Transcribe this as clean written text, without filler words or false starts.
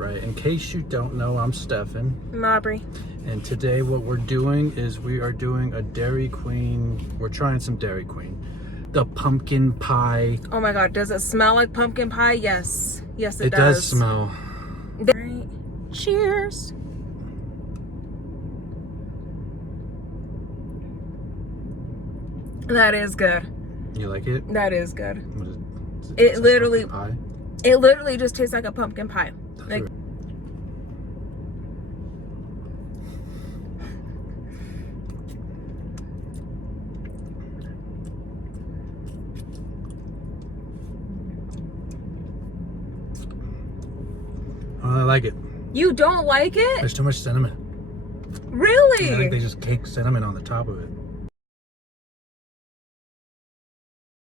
right. In case you don't know, I'm Stefan. I'm Aubrey. And today what we're doing is we are doing a Dairy Queen. We're trying some Dairy Queen. The pumpkin pie. Oh my God, does it smell like pumpkin pie? Yes. Yes, It does smell. Right. Cheers. That is good. You like it? That is good. What is It it's like literally- pumpkin pie? It literally just tastes like a pumpkin pie. That's Like, right. Oh, I like it. you don't like it? There's too much cinnamon. Really? I think they just cake cinnamon on the top of it.